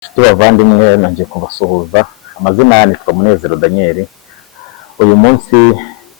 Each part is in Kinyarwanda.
Bavandimwe nongeye kubasuhuza. Amazina nitwa Munezero Daniel. Uyu munsi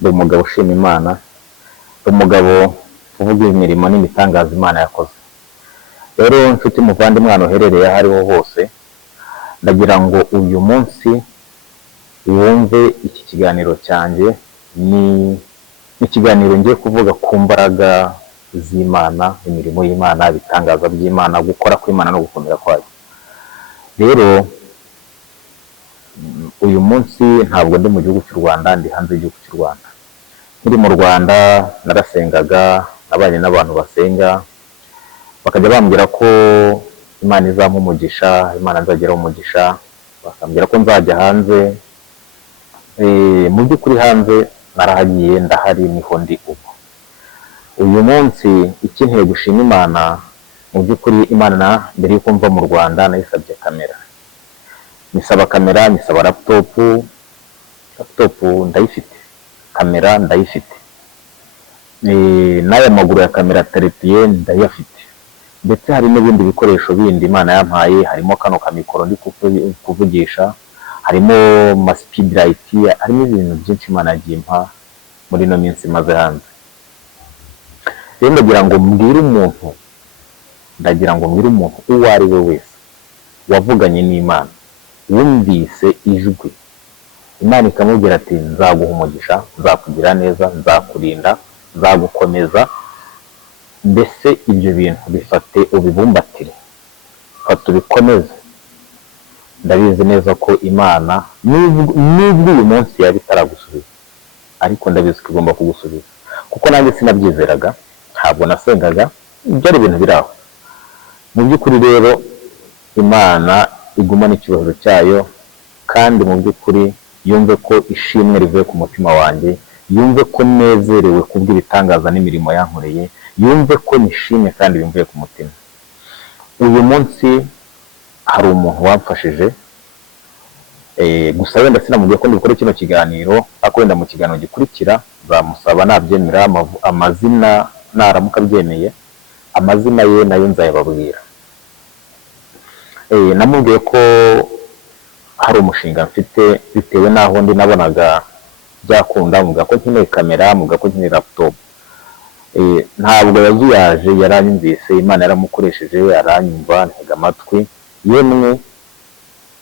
ndi umugabo ushima Imana, umugabo uvuga imirimo n'imitangaza Imana yakoze. Rero mfite umuvandimwe hano uherereye aho ariho hose, ndagira ngo uyu munsi wumve iki kiganiro cyanjye. Ni ikiganiro ngiye kuvuga ku mbaraga z'Imana, imirimo y'Imana, ibitangaza by'Imana, gukora kw'Imana no gukomera kwayo. Rero uyu munsi ntabwo ndi mu gihugu cy'u Rwanda, ndi hanze y'igihugu cy'u Rwanda. Nkiri mu Rwanda narasengaga, nabanye n'abantu basenga, bakajya bambwira ko Imana izampa umugisha, Imana nzageraho umugisha, bakambwira ko nzajya hanze. Mu by'ukuri hanze narahagiye, ndahari, niho ndi ubu. Uyu munsi ikinteye gushima Imana, mu by'ukuri Imana mbere y'uko mva mu Rwanda nayisabye kamera. Nisaba kamera, nisaba laptop ndayifite, kamera ndayifite, n'aya maguru ya kamera terepiye ndayafite, ndetse hari n'ibindi bikoresho bindi Imana yampaye. Harimo kano kamikoro ndi kuvugisha, harimo speed light, harimo ibintu byinshi Imana yagiye impa muri no minsi maze hanze. Rero ndagira ngo mbwire umuntu uwo ari we wese wavuganye n'Imana, wumvise ijwi Imana ikamubwira ati nzaguha umugisha, nzakugira neza, nzakurinda, nzagukomeza, mbese ibyo bintu bifate ubibumbatire, fata ubikomeze. Ndabizi neza ko Imana nubwo uyu munsi yari itaragusubiza, ariko ndabizi ko igomba kugusubiza, kuko nanjye sinabyizeraga, ntabwo nasengaga, byari ibintu biraho. Mu by'ukuri rero Imana igumana icyubahiro cyayo, kandi mu by'ukuri yumve ko ishimwe rivuye ku mutima wanjye, yumve ko nezerewe kubw'ibitangaza n'imirimo yankoreye, yumve ko nishimye kandi bimvuye ku mutima. Uyu munsi hari umuntu wamfashije, gusa wenda sinamubwiye ko ndikore kino kiganiro, ariko wenda mu kiganiro gikurikira nzamusaba nabyemera amazina, naramuka abyemeye amazina ye nayo nzayababwira. Namubwiye ko hari umushinga mfite, bitewe n'aho ndi nabonaga byakunda, mubwira ko nkeneye kamera, mubwira ko nkeneye laptop. Ntabwo yazuyaje, yaranyumvise, Imana yaramukoresheje, aranyumva, ntega amatwi, yemwe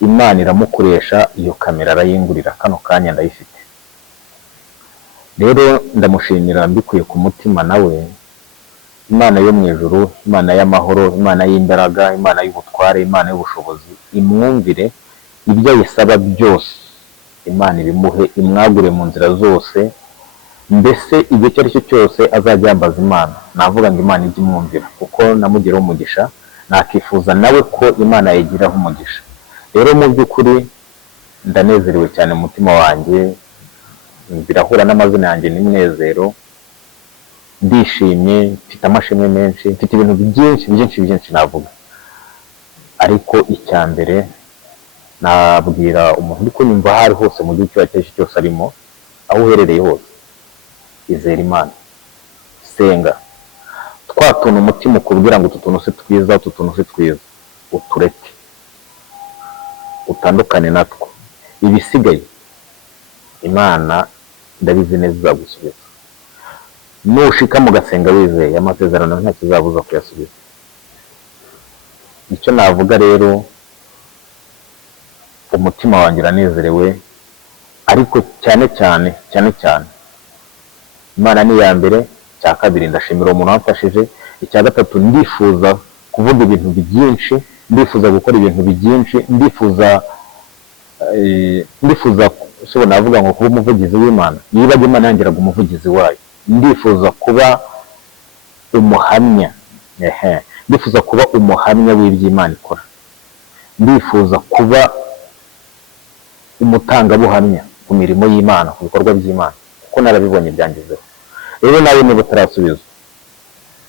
Imana iramukoresha, iyo kamera arayingurira, kano kanya ndayifite. Rero ndamushimira mbikuye ku mutima, nawe Imana yo mu ijuru, Imana y'amahoro, Imana y'imbaraga, Imana y'ubutware, Imana y'ubushobozi, imwumvire ibyo ayisaba byose, Imana ibimuhe, imwagure mu nzira zose, mbese igihe icyo ari cyo cyose azajya yambaza Imana, navuga ngo Imana ijye imwumvira, kuko namugiraho umugisha, nakifuza nawe ko Imana yagiraho umugisha. Rero mu by'ukuri ndanezerewe cyane mu mutima wanjye, birahura n'amazina yanjye ni Munezero, ndishimye, mfite amashimwe menshi, mfite ibintu byinshi navuga. Ariko icya mbere nabwira umuntu uri kunyumva aho ari hose mu gihugu cyose arimo, aho uherereye hose, izera Imana, senga, twatuntu umutima ukubwira ngo utu tuntu si twiza, utu tuntu si twiza, utureke, utandukane natwo. Ibisigaye Imana ndabizi neza izagusubiza. Nushika mugasenga wizeye, amasezerano nta kizabuza kuyasubiza. Icyo navuga rero, umutima wanjye uranezerewe, ariko cyane cyane Imana ni iya mbere. Icya kabiri ndashimira umuntu wamfashije. Icya gatatu ndifuza kuvuga ibintu byinshi, ndifuza gukora ibintu byinshi, ndifuza so navuga ngo kuba umuvugizi w'Imana, niba Imana yangiraga umuvugizi wayo, ndifuza kuba umuhamya, ndifuza kuba umuhamya w'iby'Imana ikora, ndifuza kuba umutangabuhamya ku mirimo y'Imana, ku bikorwa by'Imana, kuko narabibonye byangizeho. Rero nawe niba utarasubiza,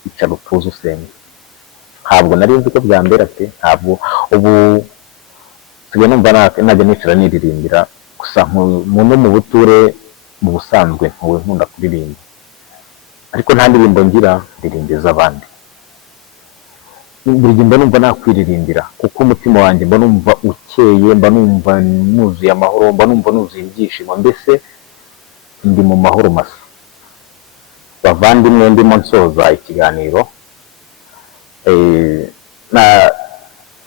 icara utuze usenge. Ntabwo nari nzi ko byambera pe, ntabwo ubu tugiye numva najya nicara niririmbira gusa, no mu buture mu busanzwe nkunda kuririmba, ariko nta ndirimbo ngira, ndirimbiza abandi. buri gihe mba numva nakwiririmbira, kuko umutima wanjye mba numva ukeye, mba numva nuzuye amahoro, mba numva nuzuye ibyishimo, mbese ndi mu mahoro masa. Bavandimwe, ndimo nsoza ikiganiro,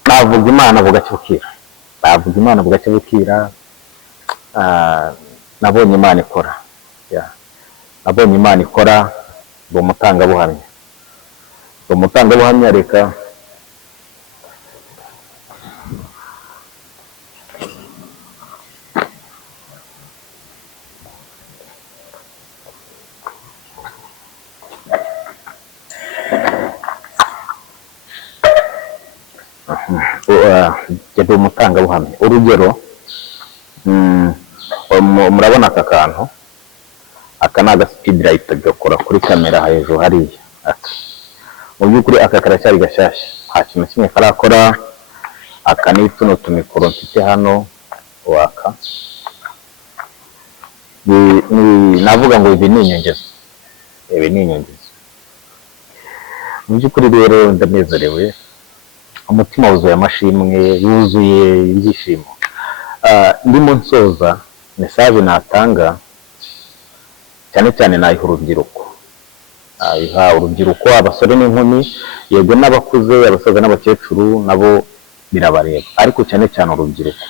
navuga Imana bugacya bukira, navuga Imana bugacya bukira. Nabonye Imana ikora, nabonye Imana ikora, ndi umutangabuhamya, reka ndi umutangabuhamya. Urugero, murabona aka kantu, aka ni speed light gakora kuri kamera hejuru hariya. Mu by'ukuri aka karacyari gashyashya, nta kintu kimwe karakora. Aka ni tuno tumikoro mfite hano, waka navuga ngo ibi ni inyongezo, mu by'ukuri rero ndanezerewe, umutima wuzuye amashimwe, yuzuye ibyishimo. Ndimo nsoza, message natanga cyane cyane nayiha urubyiruko, abasore n'inkumi, yego n'abakuze, abasaza n'abakecuru nabo birabareba, ariko cyane cyane urubyiruko.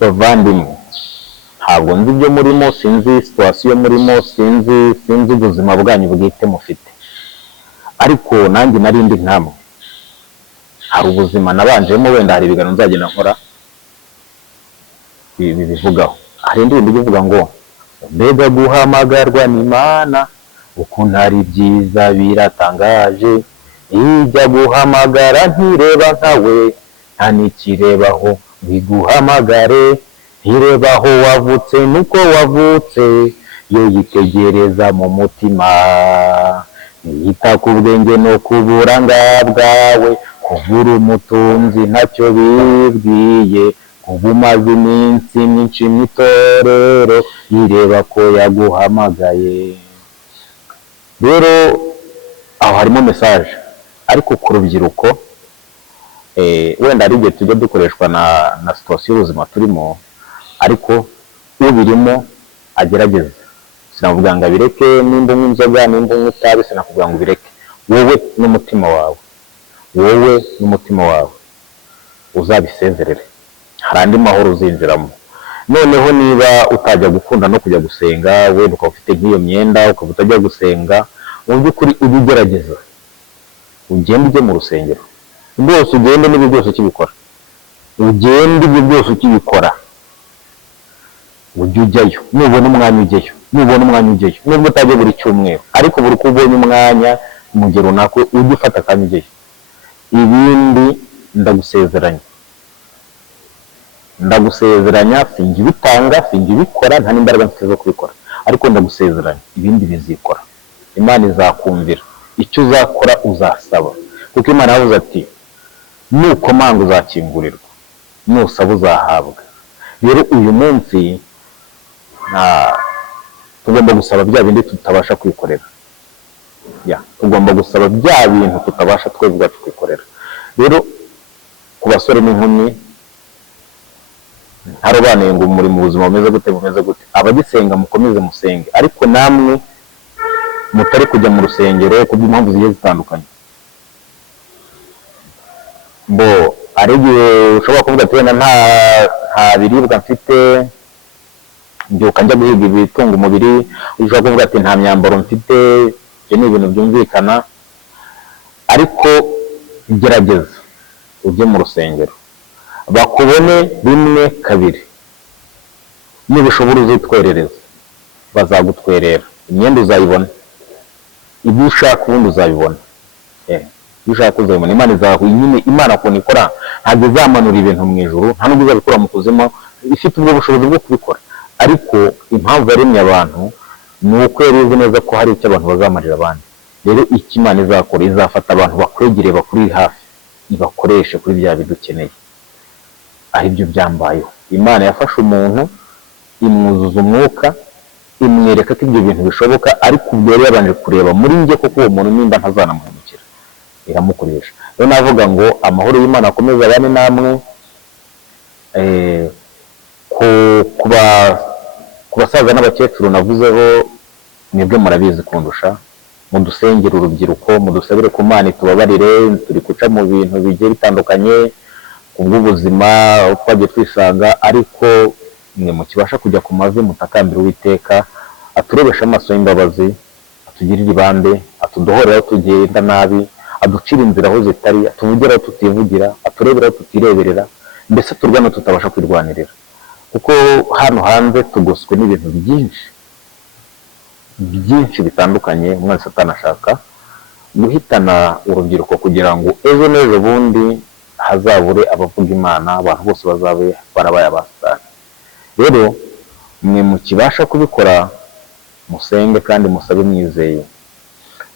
Bavandimwe, ntabwo nzi ibyo murimo, sinzi situation murimo, sinzi ubuzima bwanyu bwite mufite, ariko nanjye narindi nkamwe. Hari ubuzima nabanjemo, wenda hari ibiganiro nzagenda nkora bivugaho. Hari indirimbo ivuga ngo mbega guhamagarwa n'Imana, ukuntu ari byiza biratangaje, ijya guhamagara ntireba nkawe, nta n'ikirebaho biguhamagare, ntirebaho wavutse nuko wavutse, yo yitegereza mu mutima, ntiyita ku bwenge no ku buranga bwawe, kuvura umutunzi ntacyo bibwiye, kuba umaze iminsi myinshi mu itorero, yireba ko yaguhamagaye. Rero aho harimo message, ariko ku rubyiruko, wenda ari igihe tujya dukoreshwa na situation y'ubuzima turimo, ariko ubirimo agerageza. Sinavuga ngo abireke, nimba unywa inzoga, nimba unywa itabi, sinakuvuga ngo ubireke. Wowe n'umutima wawe uzabisezerere, hari andi mahoro uzinjiramo. Noneho niba utajya gukunda no kujya gusenga, wenda ukaba ufite nk'iyo myenda, ukaba utajya gusenga, mu by'ukuri ujye ugerageza ugende ujye mu rusengero rwose, ugende n'ibyo byose ukibikora, ujye ujyayo, nubona umwanya ujyeyo, nubwo utajya buri cyumweru, ariko buri uko ubonye umwanya mu gihe runaka ujye ufata akanya ujyeyo. Ibindi ndagusezeranya, sinjye ubitanga, sinjye ubikora, nta n'imbaraga mfite zo kubikora, ariko ndagusezeranya ibindi bizikora. Imana izakumvira, icyo uzakora uzasaba, kuko Imana yavuze ati nukomanga uzakingurirwa, nusaba uzahabwa. Rero uyu munsi tugomba gusaba bya bindi tutabasha kwikorera, tugomba gusaba bya bintu tutabasha twebwe ubwacu kwikorera. Rero ku basore n'inkumi, ntarobaneye ngo muri mu buzima bumeze gute, abagisenga mukomeze musenge, ariko namwe mutari kujya mu rusengero kubw'impamvu zigiye zitandukanye. Ari igihe ushobora kuvuga ati wenda nta biribwa mfite, mbyuka njya guhiga ibitunga umubiri, ushobora kuvuga ati nta myambaro mfite, ibyo ni ibintu byumvikana, ariko gerageza ujye mu rusengero, bakubone rimwe kabiri, nibishobora uzitwerereza, bazagutwerera, imyenda uzayibona, ibyo ushaka ubundi uzabibona, Imana ukuntu ikora, ntabwo izamanura ibintu mu ijuru, nta nubwo izabikura mu kuzimu, ifite ubwo bushobozi bwo kubikora, ariko impamvu yaremye abantu ni uko yari izi neza ko hari icyo abantu bazamarira abandi. Rero icyo Imana izakora, izafata abantu bakwegereye, bakuri hafi, ibakoreshe kuri bya bidukeneye, aribyo byambayeho. Imana yafashe umuntu, imwuzuza umwuka, imwereka ko ibyo bintu bishoboka, ariko ubwo yari yabanje kureba muri njye koko uwo muntu nimba ntazanamuhemukira. iramukoresha. Rero navuga ngo amahoro y'Imana akomeze abane namwe. Ku basaza n'abakecuru navuzeho, mwebwe murabizi kundusha, mudusengere urubyiruko, mudusabire ku Mana itubabarire, turi guca mu bintu bigiye bitandukanye kubw'ubuzima twagiye twisanga, ariko mwe mukibasha kujya ku mavi mutakambira Uwiteka aturebesha amaso y'imbabazi, atugirire ibambe, atudohorera aho tugenda nabi, aducira inzira aho zitari, atuvugire aho tutivugira, aturebera aho tutireberera, mbese turwana tutabasha kwirwanirira. Kuko hano hanze tugoswe n'ibintu byinshi bitandukanye umwanzi Satani ashaka guhitana urubyiruko kugira ngo ejo n'ejo bundi hazabure abavuga Imana, abantu bose bazabe barabaye abasitani. Rero mwe mukibasha kubikora musenge kandi musabe mwizeye.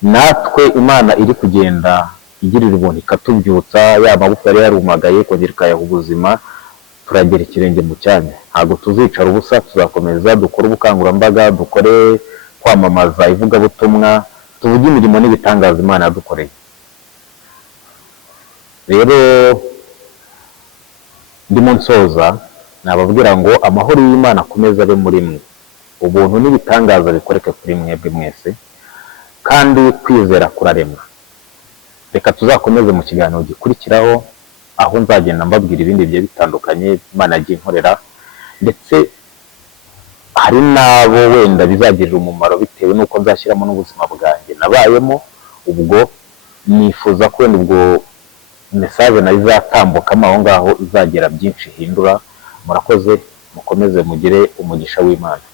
Natwe Imana iri kugenda igirira ubuntu ikatubyutsa, ya magufa yari yarumagaye kongera ikayaha ubuzima, turagera ikirenge mu cyanya. Ntabwo tuzicara ubusa, tuzakomeza dukore ubukangurambaga, dukore kwamamaza ivugabutumwa, tuvuge imirimo n'ibitangaza Imana yadukoreye. Rero ndimo nsoza nababwira ngo amahoro y'Imana akomeze abe muri mwe, ubuntu n'ibitangaza bikoreke kuri mwebwe mwese, kandi kwizera kuraremwa. Reka tuzakomeze mu kiganiro gikurikiraho, aho nzagenda mbabwira ibindi bigiye bitandukanye Imana yagiye inkorera, ndetse hari n'abo wenda bizagirira umumaro bitewe n'uko nzashyiramo n'ubuzima bwanjye nabayemo. Ubwo nifuza ko wenda ubwo message nayo izatambukamo aho ngaho izagira byinshi ihindura. Murakoze, mukomeze mugire umugisha w'Imana.